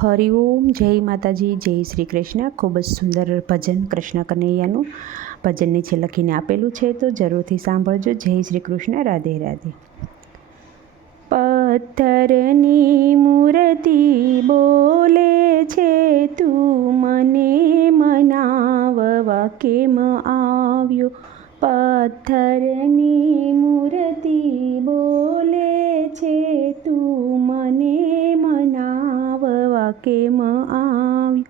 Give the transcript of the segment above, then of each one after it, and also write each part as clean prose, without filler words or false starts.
હરિઓમ, જય માતાજી, જય શ્રી કૃષ્ણ. ખૂબ જ સુંદર ભજન કૃષ્ણ કનૈયાનું ભજન નીચે લખીને આપેલું છે, તો જરૂરથી સાંભળજો. જય શ્રી કૃષ્ણ. રાધે રાધે. પથ્થરની મૂર્તિ બોલે છે, તું મને મનાવવા કેમ આવ્યો. પથ્થરની મૂર્તિ બોલે છે, તું મને મનાવવા કેમ આવ્યો.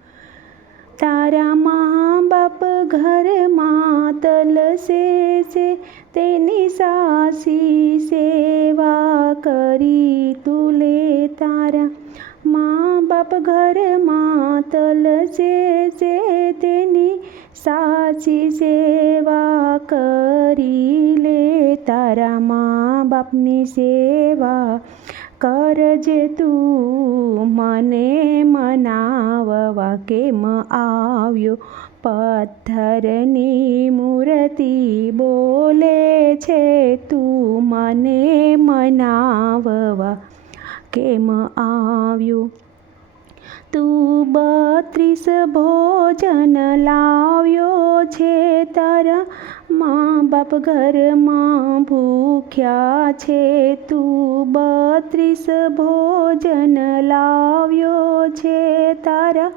તારા મા બાપ ઘરમાં તલસે છે, તેની સાસી સેવા કરી તું લે. તારા મા બાપ ઘરમાં તલસે છે, તેની સાચી સેવા કરી લે. તારા મા બાપની સેવા કરજે તું, મને મનાવવા કેમ આવ્યો. પથ્થરની મૂર્તિ બોલે છે, તું મને મનાવવા કેમ આવ્યો. તું 32 ભોજન લાવ્યો છે, તારા મા બાપ ઘરમાં ભૂખ્યા છે. તું 32 ભોજન લાવ્યો છે, તારા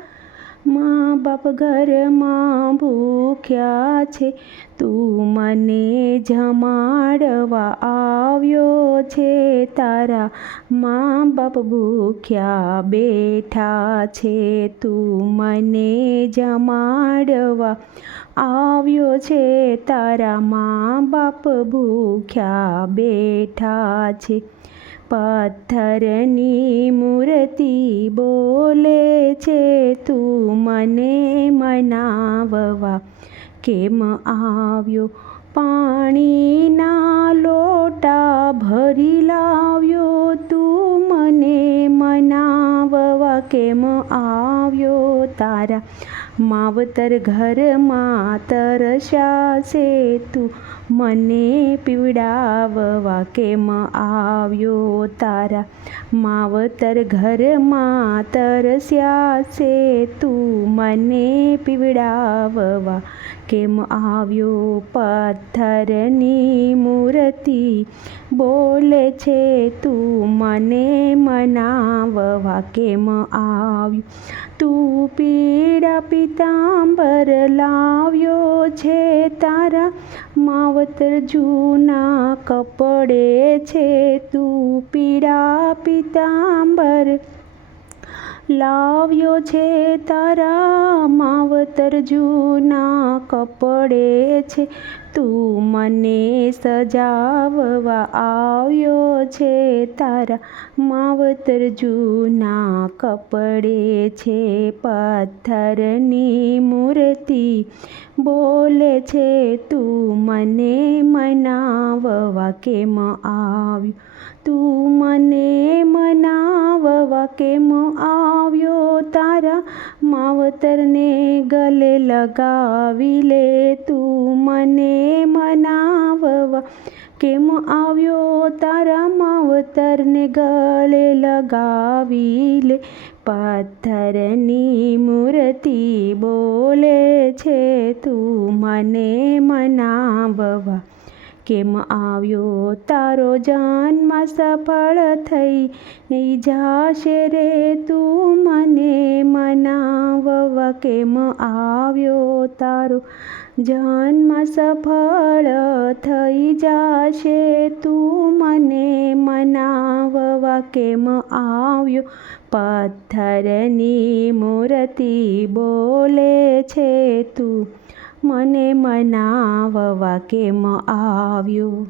મા બાપ ઘરમાં ભૂખ્યા છે. તું મને જમાડવા આવ્યો છે, તારા મા બાપ ભૂખ્યા બેઠા છે. તું મને જમાડવા આવ્યો છે, તારા મા બાપ ભૂખ્યા બેઠા છે. પથ્થરની મૂર્તિ બોલે છે, તું મને મનાવવા કેમ આવ્યો. પાણીના લોટા ભરી લાવ્યો, તું મને મનાવવા કેમ આવ્યો. તારા માવતર ઘરમાં તરસ્યા છે, તું મને પીવડાવવા કેમ આવ્યો. તારા માવતર ઘરમાં તરસ્યા છે, તું મને પીવડાવવા કેમ આવ્યો. પથ્થરની મૂર્તિ બોલે છે, તું મને મનાવવા કેમ આવ્યો. તું પીળા પીતાંબર લાવ્યો છે, તારા માવતર જૂના કપડે છે. તું પીળા પીતાંબર લાવ્યો છે, તારા માવતર જૂના કપડે છે. તું મને સજાવવા આવ્યો છે, તારા માવતર જૂના કપડે છે. પથ્થરની મૂર્તિ બોલે છે, તું મને મનાવવા કેમ આવ્યો. તું મને મનાવવા કેમ આવ્યો. તારા માવતરને ગલે લગાવી લે. તું મને મનાવવા કેમ આવ્યો. તારા માવતરને ગલે લગાવી લે. પથ્થરની મૂર્તિ બોલે છે, તું મને મનાવવા કેમ આવ્યો. તારો જન્મ સફળ થઈ જાશે રે, તું મને મનાવવા કેમ આવ્યો. તારો જન્મ સફળ થઈ જાશે, તું મને મનાવવા કેમ આવ્યો. પથ્થરની મૂર્તિ બોલે છે, તું મને મનાવવા કેમ આવ્યો.